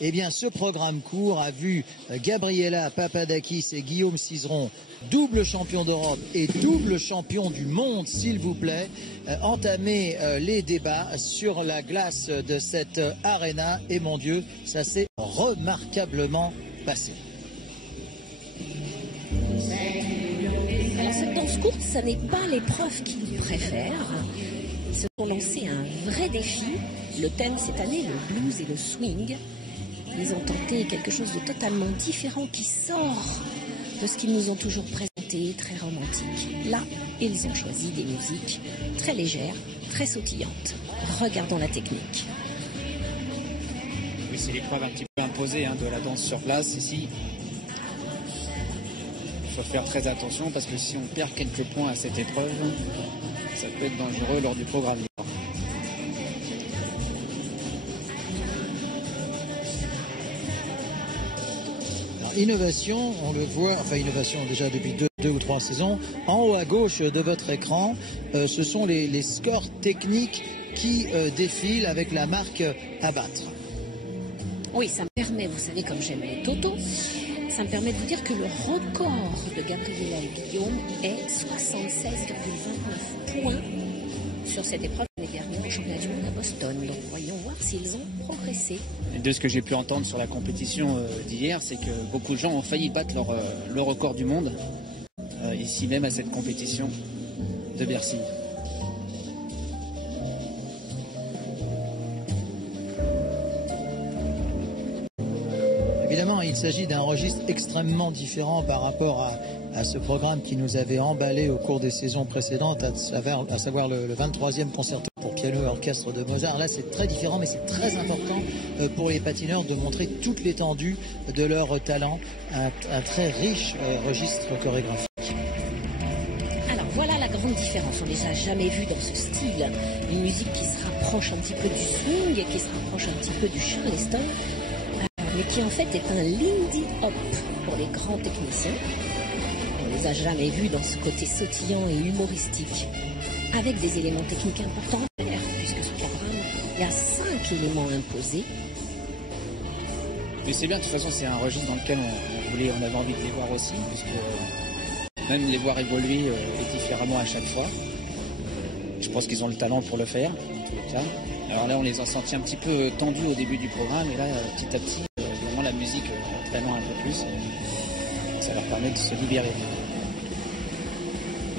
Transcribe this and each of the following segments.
Eh bien, ce programme court a vu Gabriela Papadakis et Guillaume Cizeron, double champion d'Europe et double champion du monde, s'il vous plaît, entamer les débats sur la glace de cette arena. Et mon Dieu, ça s'est remarquablement passé. Alors cette danse courte, ça n'est pas l'épreuve qu'ils préfèrent. Ils se sont lancés un vrai défi. Le thème cette année, le blues et le swing. Ils ont tenté quelque chose de totalement différent qui sort de ce qu'ils nous ont toujours présenté, très romantique. Là, ils ont choisi des musiques très légères, très sautillantes. Regardons la technique. Oui, c'est l'épreuve un petit peu imposée de la danse sur glace ici. Il faut faire très attention parce que si on perd quelques points à cette épreuve, ça peut être dangereux lors du programme. Innovation, on le voit, enfin innovation déjà depuis deux ou trois saisons. En haut à gauche de votre écran, ce sont les scores techniques qui défilent avec la marque à battre. Oui, ça me permet, vous savez comme j'aime les totos, ça me permet de vous dire que le record de Gabriela et Guillaume est 76,29 points sur cette épreuve l'année dernière au championnat du monde à Boston. Donc voyons voir s'ils ont progressé. Et de ce que j'ai pu entendre sur la compétition d'hier, c'est que beaucoup de gens ont failli battre le record du monde, ici même à cette compétition de Bercy. Évidemment, il s'agit d'un registre extrêmement différent par rapport à ce programme qui nous avait emballé au cours des saisons précédentes, à savoir le 23e concerto pour piano et orchestre de Mozart. Là, c'est très différent, mais c'est très important pour les patineurs de montrer toute l'étendue de leur talent, un très riche registre chorégraphique. Alors voilà la grande différence, on ne les a jamais vus dans ce style. Une musique qui se rapproche un petit peu du swing, qui se rapproche un petit peu du charleston, mais qui en fait est un Lindy Hop pour les grands techniciens. On ne les a jamais vus dans ce côté sautillant et humoristique, avec des éléments techniques importants à faire, puisque ce programme, il y a 5 éléments imposés. Mais c'est bien, de toute façon, c'est un registre dans lequel on avait envie de les voir aussi, puisque même les voir évoluer différemment à chaque fois. Je pense qu'ils ont le talent pour le faire, en tous les cas. Alors là, on les a sentis un petit peu tendus au début du programme, et là, petit à petit, vraiment la musique entraînant un peu plus, ça leur permet de se libérer.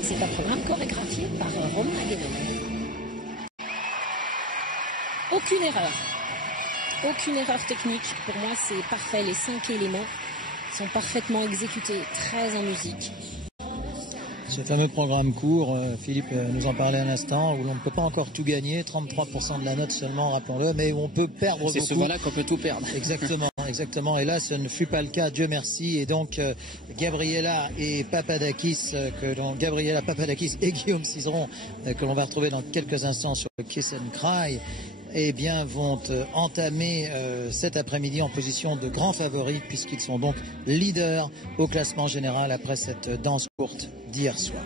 C'est un programme chorégraphié par Romain Aguenone. Aucune erreur. Aucune erreur technique. Pour moi, c'est parfait. Les 5 éléments sont parfaitement exécutés, très en musique. Ce fameux programme court, Philippe nous en parlait un instant, où l'on ne peut pas encore tout gagner, 33% de la note seulement, rappelons-le, mais où on peut perdre beaucoup. C'est souvent-là qu'on peut tout perdre. Exactement, exactement. Et là, ce ne fut pas le cas, Dieu merci. Et donc, Gabriela Papadakis et Guillaume Cizeron, que l'on va retrouver dans quelques instants sur le Kiss and Cry, eh bien, vont entamer cet après-midi en position de grands favoris, puisqu'ils sont donc leaders au classement général après cette danse courte d'hier soir.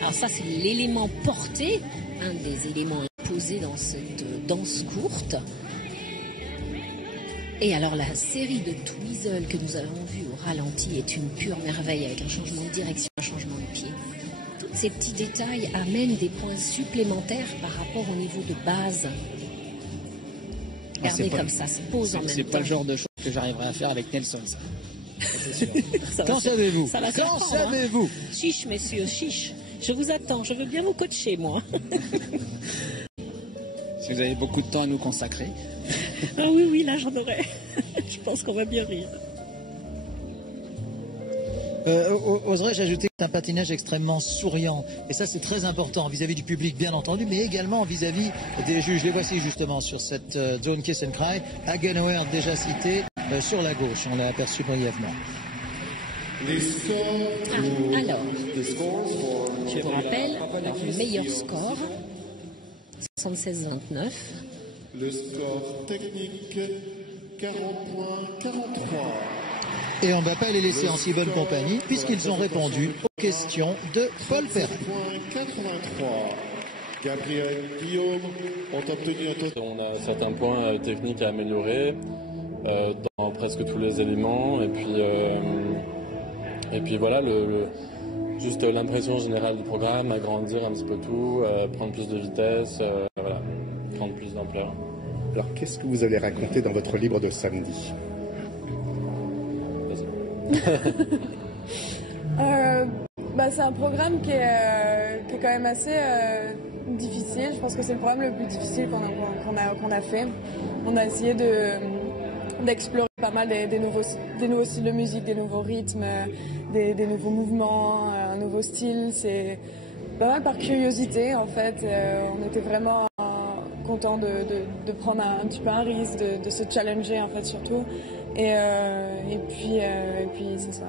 Alors ça, c'est l'élément porté, un des éléments imposés dans cette danse courte. Et alors la série de Twizzle que nous avons vue au ralenti est une pure merveille, avec un changement de direction, un changement de pied. Tous ces petits détails amènent des points supplémentaires par rapport au niveau de base. Regardez comme ça se pose en même temps. C'est pas le genre de choses que j'arriverai à faire avec Nelson, ça. Qu'en savez-vous? Qu'en savez-vous? Chiche, messieurs, chiche. Je vous attends, je veux bien vous coacher, moi. Si vous avez beaucoup de temps à nous consacrer. Ah oui, là j'en aurais. Je pense qu'on va bien rire. Oserais-je ajouter que c'est un patinage extrêmement souriant, et ça c'est très important vis-à-vis du public bien entendu, mais également vis-à-vis des juges. Les voici justement sur cette zone Kiss and Cry. Aguenone déjà cité sur la gauche, on l'a aperçu brièvement. Alors, je vous rappelle le meilleur score, 76-29. Le score technique, 40 points, 43. Et on ne va pas les laisser en si bonne compagnie, puisqu'ils ont répondu aux questions de Paul Ferret. Gabriel, Guillaume ont obtenu un total. On a certains points techniques à améliorer dans presque tous les éléments. Et puis voilà, juste l'impression générale du programme, agrandir un petit peu tout, prendre plus de vitesse, voilà, prendre plus d'ampleur. Alors, qu'est-ce que vous allez raconter dans votre livre de samedi? C'est un programme qui est quand même assez difficile. Je pense que c'est le programme le plus difficile qu'on a fait. On a essayé d'explorer pas mal des nouveaux styles de musique, des nouveaux rythmes, des nouveaux mouvements, un nouveau style. C'est pas mal par curiosité en fait. On était vraiment content de prendre un petit peu un risque, de se challenger en fait surtout. Et puis c'est ça.